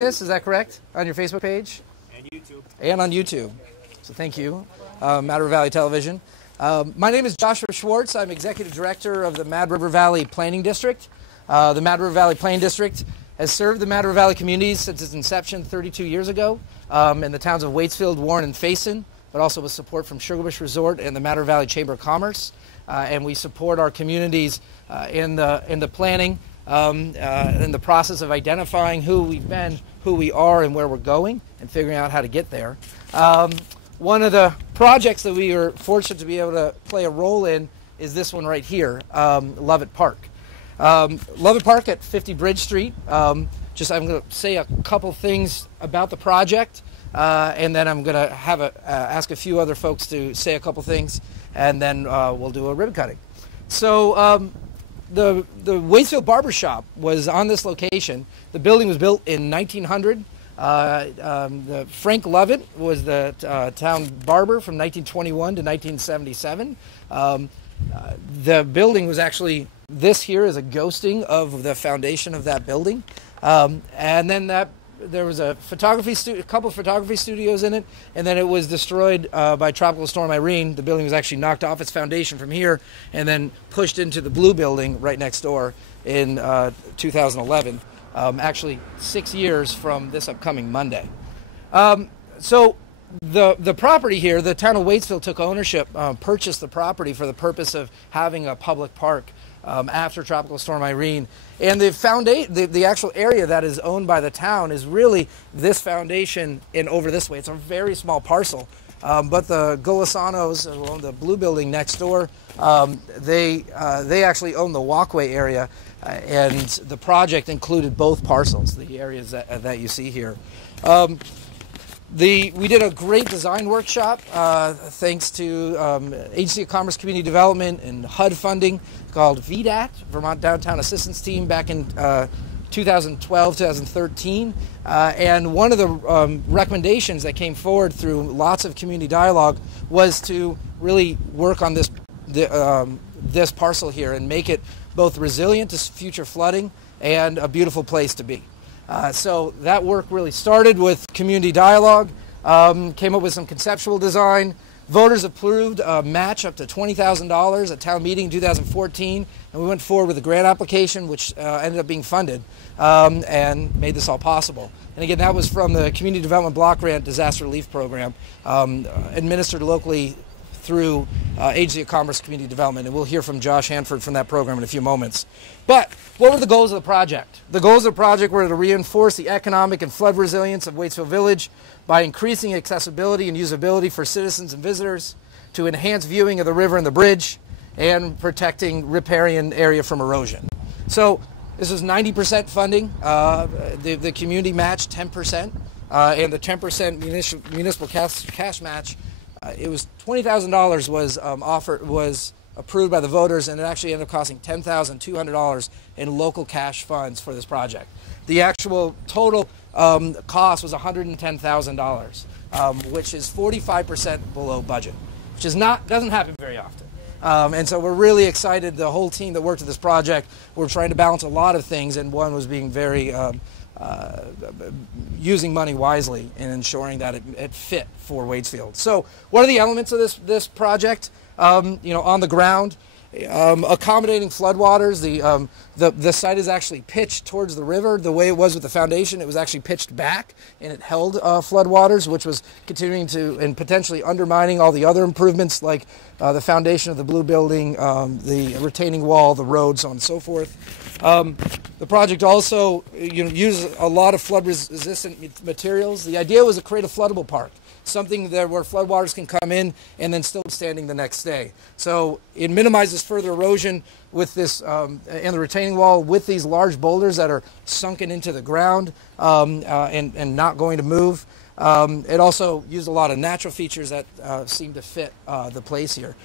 this, is that correct? On your Facebook page? And YouTube. And on YouTube. So thank you, Mad River Valley Television. My name is Joshua Schwartz. I'm Executive Director of the Mad River Valley Planning District. The Mad River Valley Planning District has served the Mad River Valley communities since its inception 32 years ago in the towns of Waitsfield, Warren, and Faison, but also with support from Sugarbush Resort and the Mad River Valley Chamber of Commerce. And we support our communities in the planning, in the process of identifying who we've been, who we are, and where we're going, and figuring out how to get there. One of the projects that we are fortunate to be able to play a role in is this one right here, Lovett Park. Lovett Park at 50 Bridge Street. I'm going to say a couple things about the project, and then I'm going to have ask a few other folks to say a couple things, and then we'll do a ribbon cutting. So the Waitsfield Barber Shop was on this location. The building was built in 1900. Frank Lovett was the town barber from 1921 to 1977. The building was actually, this here is a ghosting of the foundation of that building. And then there was a couple of photography studios in it, and then it was destroyed by Tropical Storm Irene. The building was actually knocked off its foundation from here and then pushed into the blue building right next door in 2011. Actually 6 years from this upcoming Monday. So the property here, the town of Waitsfield took ownership, purchased the property for the purpose of having a public park after Tropical Storm Irene. And the actual area that is owned by the town is really this foundation and over this way. It's a very small parcel. But the Golisanos, who own the blue building next door, they actually own the walkway area, and the project included both parcels, the areas that you see here. We did a great design workshop thanks to Agency of Commerce Community Development and HUD funding called VDAT, Vermont Downtown Assistance Team, back in 2012, 2013. And one of the recommendations that came forward through lots of community dialogue was to really work on this parcel here and make it both resilient to future flooding and a beautiful place to be. So that work really started with community dialogue, came up with some conceptual design. Voters approved a match up to $20,000 at town meeting in 2014, and we went forward with a grant application, which ended up being funded and made this all possible. And again, that was from the Community Development Block Grant Disaster Relief Program, administered locally through Agency of Commerce Community Development, and we'll hear from Josh Hanford from that program in a few moments. But what were the goals of the project? The goals of the project were to reinforce the economic and flood resilience of Waitsfield Village by increasing accessibility and usability for citizens and visitors, to enhance viewing of the river and the bridge, and protecting riparian area from erosion. So this was 90% funding. The community matched 10%, and the 10% municipal cash match. It was $20,000 was approved by the voters, and it actually ended up costing $10,200 in local cash funds for this project. The actual total cost was $110,000, which is 45% below budget, which doesn't happen very often. And so we're really excited. The whole team that worked at this project, we're trying to balance a lot of things, and one was being very using money wisely and ensuring that it fit for Waitsfield. So what are the elements of this project? On the ground, accommodating floodwaters. The site is actually pitched towards the river. The way it was with the foundation, it was actually pitched back, and it held floodwaters, which was continuing to and potentially undermining all the other improvements, like the foundation of the blue building, the retaining wall, the road, so on and so forth. The project also uses a lot of flood-resistant materials. The idea was to create a floodable park, something where floodwaters can come in and then still standing the next day. So it minimizes further erosion with this and the retaining wall with these large boulders that are sunken into the ground and not going to move. It also used a lot of natural features that seem to fit the place here.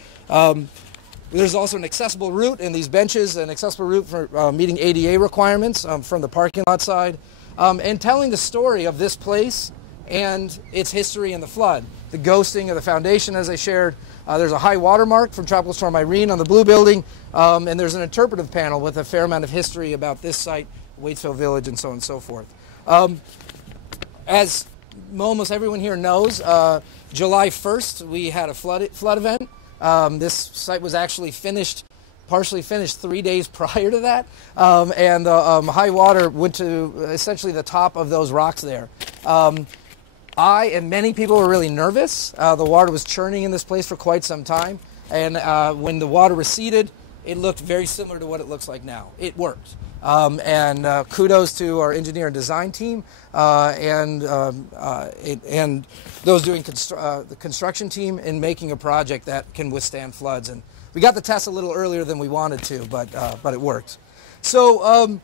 There's also an accessible route in these benches, an accessible route for meeting ADA requirements from the parking lot side, and telling the story of this place and its history in the flood. The ghosting of the foundation, as I shared. There's a high water mark from Tropical Storm Irene on the blue building, and there's an interpretive panel with a fair amount of history about this site, Waitsfield Village, and so on and so forth. As almost everyone here knows, July 1st we had a flood event. This site was actually partially finished 3 days prior to that, and the high water went to essentially the top of those rocks there. I and many people were really nervous. The water was churning in this place for quite some time, and when the water receded, it looked very similar to what it looks like now. It worked. And kudos to our engineer and design team and those doing the construction team in making a project that can withstand floods. And we got the test a little earlier than we wanted to, but it worked. So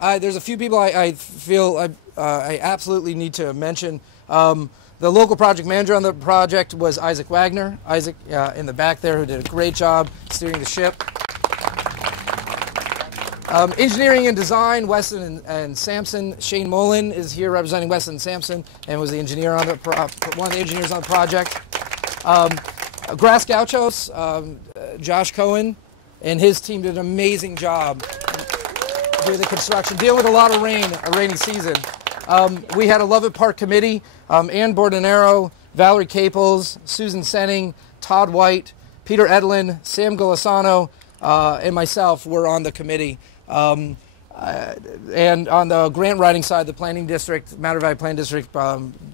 there's a few people I feel I absolutely need to mention. The local project manager on the project was Isaac Wagner. Isaac in the back there, who did a great job steering the ship. Engineering and design, Weston and Sampson. Shane Mullen is here representing Weston and Sampson and was the engineer on one of the engineers on the project. Grass Gauchos, Josh Cohen and his team did an amazing job doing the construction, dealing with a lot of rain, a rainy season. We had a Lovett Park committee, Ann Bordenero, Valerie Caples, Susan Senning, Todd White, Peter Edlin, Sam Golisano, and myself were on the committee. And on the grant writing side, the planning district, Madrid Valley Planning District,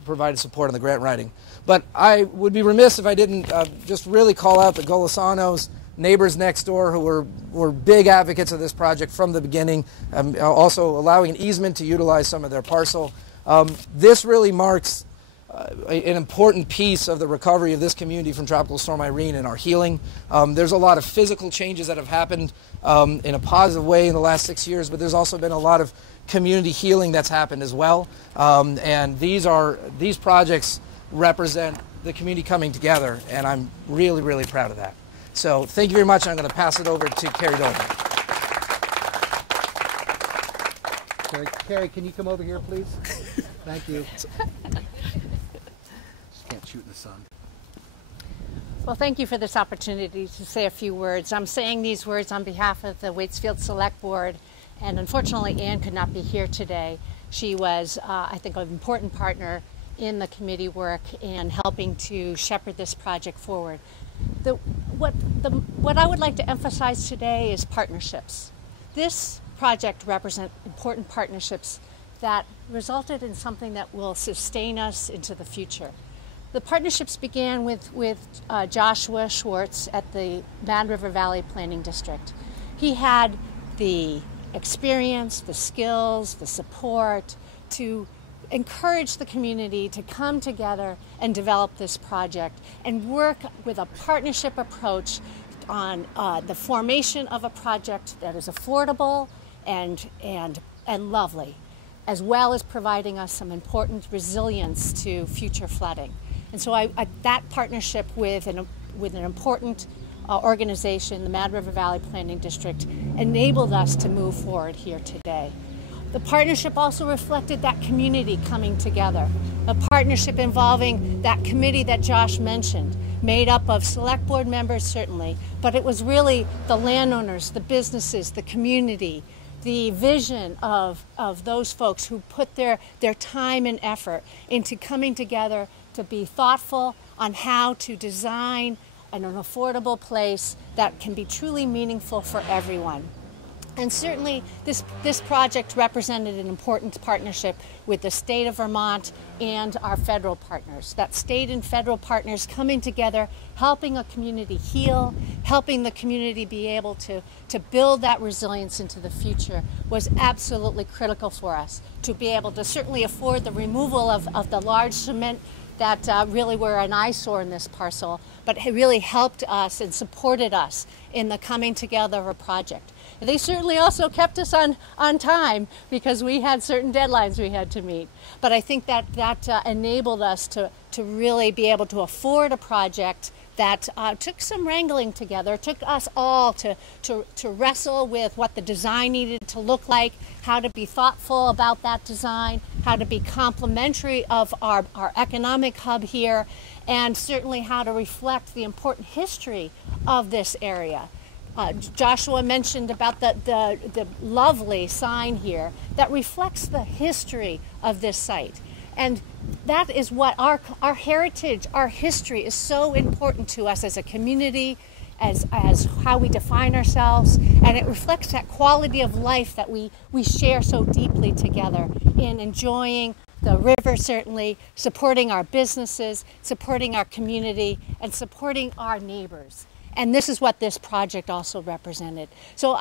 provided support on the grant writing. But I would be remiss if I didn't just really call out the Golisanos, neighbors next door, who were big advocates of this project from the beginning, also allowing an easement to utilize some of their parcel. This really marks an important piece of the recovery of this community from Tropical Storm Irene and our healing. There's a lot of physical changes that have happened in a positive way in the last 6 years, but there's also been a lot of community healing that's happened as well. And these projects represent the community coming together, and I'm really, really proud of that. So thank you very much. I'm going to pass it over to Carrie Dolan. Carrie, can you come over here, please? Thank you. Can't shoot in the sun. Well, thank you for this opportunity to say a few words. I'm saying these words on behalf of the Waitsfield Select Board, and unfortunately Ann could not be here today. She was, I think, an important partner in the committee work and helping to shepherd this project forward. What I would like to emphasize today is partnerships. This project represents important partnerships that resulted in something that will sustain us into the future. The partnerships began with Joshua Schwartz at the Mad River Valley Planning District. He had the experience, the skills, the support to encourage the community to come together and develop this project and work with a partnership approach on the formation of a project that is affordable and lovely, as well as providing us some important resilience to future flooding. And so that partnership with an important organization, the Mad River Valley Planning District, enabled us to move forward here today. The partnership also reflected that community coming together, a partnership involving that committee that Josh mentioned, made up of select board members certainly, but it was really the landowners, the businesses, the community, the vision of those folks who put their time and effort into coming together to be thoughtful on how to design an affordable place that can be truly meaningful for everyone. And certainly this project represented an important partnership with the state of Vermont and our federal partners. That state and federal partners coming together, helping a community heal, helping the community be able to build that resilience into the future was absolutely critical for us to be able to certainly afford the removal of the large cement that really were an eyesore in this parcel, but it really helped us and supported us in the coming together of a project. They certainly also kept us on time because we had certain deadlines we had to meet. But I think that enabled us to really be able to afford a project that took some wrangling together. It took us all to wrestle with what the design needed to look like, how to be thoughtful about that design, how to be complementary of our economic hub here, and certainly how to reflect the important history of this area. Joshua mentioned about the lovely sign here that reflects the history of this site. And that is what our heritage, our history is so important to us as a community, as how we define ourselves, and it reflects that quality of life that we share so deeply together in enjoying the river, certainly, supporting our businesses, supporting our community, and supporting our neighbors. And this is what this project also represented. So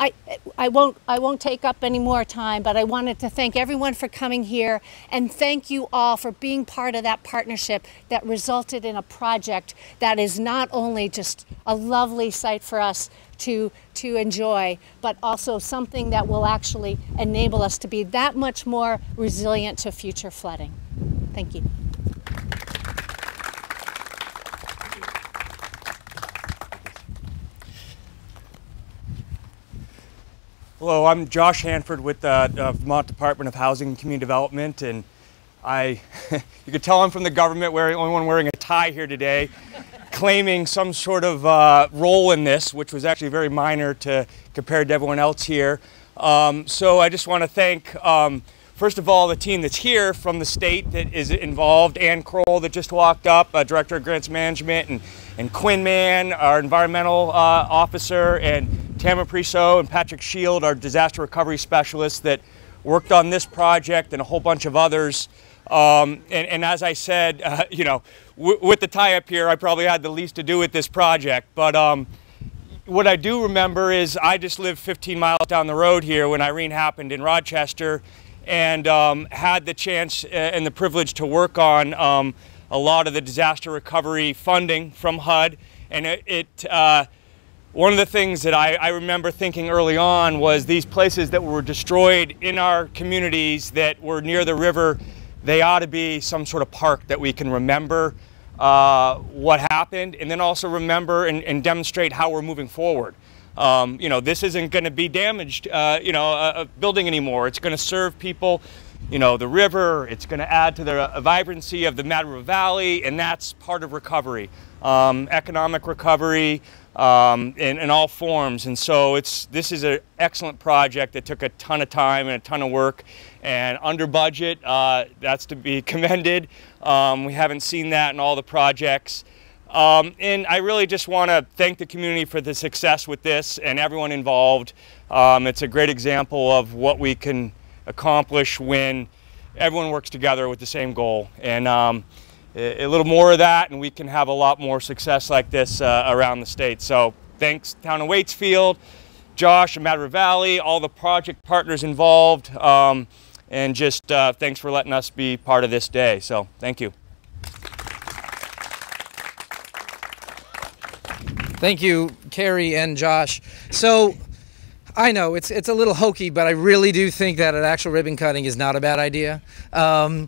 I won't take up any more time, but I wanted to thank everyone for coming here, and thank you all for being part of that partnership that resulted in a project that is not only just a lovely site for us to enjoy, but also something that will actually enable us to be that much more resilient to future flooding. Thank you. Hello, I'm Josh Hanford with the Vermont Department of Housing and Community Development, and you could tell I'm from the government, only one wearing a tie here today, claiming some sort of role in this, which was actually very minor compared to everyone else here. So I just want to thank, first of all, the team that's here from the state that is involved, Ann Kroll that just walked up, Director of Grants Management, and Quinn Mann, our environmental officer, and Tamara Priso and Patrick Shield, our disaster recovery specialists that worked on this project and a whole bunch of others. And as I said, you know, with the tie-up here, I probably had the least to do with this project. But what I do remember is I just lived 15 miles down the road here when Irene happened in Rochester, and had the chance and the privilege to work on a lot of the disaster recovery funding from HUD. And one of the things that I remember thinking early on was these places that were destroyed in our communities that were near the river, they ought to be some sort of park that we can remember what happened, and then also remember and demonstrate how we're moving forward. You know, this isn't going to be damaged, you know, a building anymore. It's going to serve people, you know, the river. It's going to add to the vibrancy of the Mad River Valley, and that's part of recovery, economic recovery, in all forms. And so this is an excellent project that took a ton of time and a ton of work, and under budget. That's to be commended. We haven't seen that in all the projects. And I really just want to thank the community for the success with this and everyone involved. It's a great example of what we can accomplish when everyone works together with the same goal. And a little more of that, and we can have a lot more success like this around the state. So thanks, Town of Waitsfield, Josh and Mad River Valley, all the project partners involved, and just thanks for letting us be part of this day. So thank you. Thank you, Carrie and Josh. So I know it's a little hokey, but I really do think that an actual ribbon cutting is not a bad idea. You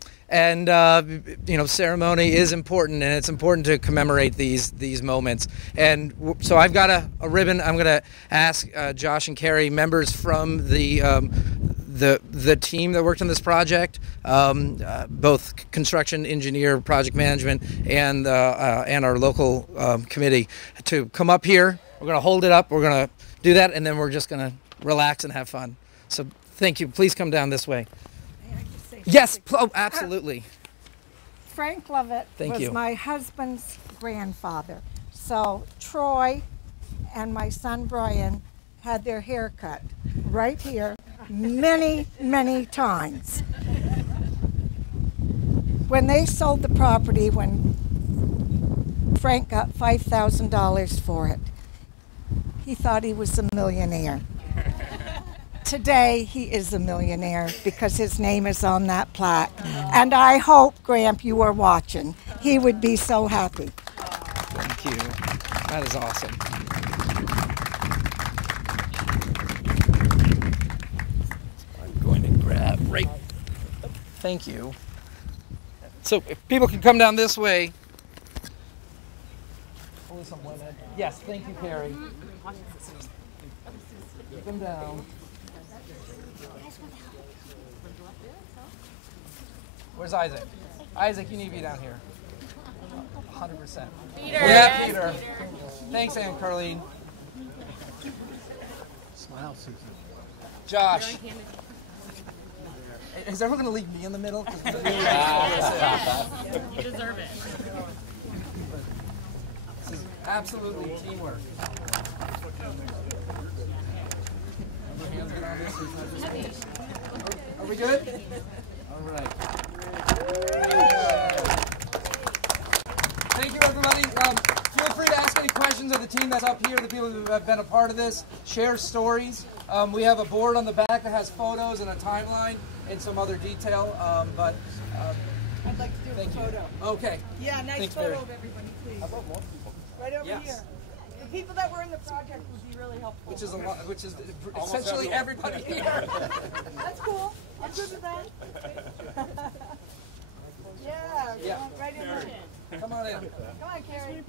know, ceremony is important, and it's important to commemorate these moments. And so I've got a ribbon. I'm going to ask Josh and Carrie, members from the team that worked on this project, both construction, engineer, project management, and our local committee, to come up here. We're going to hold it up. We're going to do that, and then we're just going to relax and have fun. So thank you. Please come down this way. May I just say Yes, something? oh, absolutely. Frank Lovett was my husband's grandfather. So Troy and my son Brian had their hair cut right here many, many times. When they sold the property, when Frank got $5,000 for it, he thought he was a millionaire. Today, he is a millionaire because his name is on that plaque. And I hope, Gramp, you are watching. He would be so happy. Thank you. That is awesome. I'm going to grab right. Thank you. So if people can come down this way. Yes, thank you, Carrie. Come down. Where's Isaac? Isaac, you need to be down here. 100%. Peter. Yeah, Peter. Thanks, Ann Carleen. Wow, Susan. Josh. Is everyone going to leave me in the middle? You deserve it. This is absolutely teamwork. Are we good? All right. Thank you, everybody. Feel free to ask any questions of the team that's up here, the people who have been a part of this. Share stories. We have a board on the back that has photos and a timeline and some other detail. I'd like to do a photo. Okay. Yeah, nice Thanks, photo Barry. of everybody, please. How about more people? Right over Yes. here. The people that were in the project would be really helpful. Which is a lot. Which is essentially everybody here. That's cool. I'm good with that. Yeah. Right in there. Come on in. Come on, Carrie.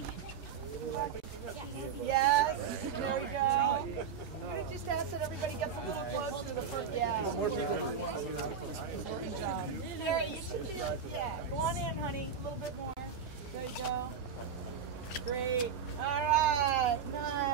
Yes. There we go. Could have just asked that everybody gets a little closer to the first. Yeah. More people. Good job. Carrie, you should do. Yeah. Go on in, honey. A little bit more. There you go. Great. All right. Nice.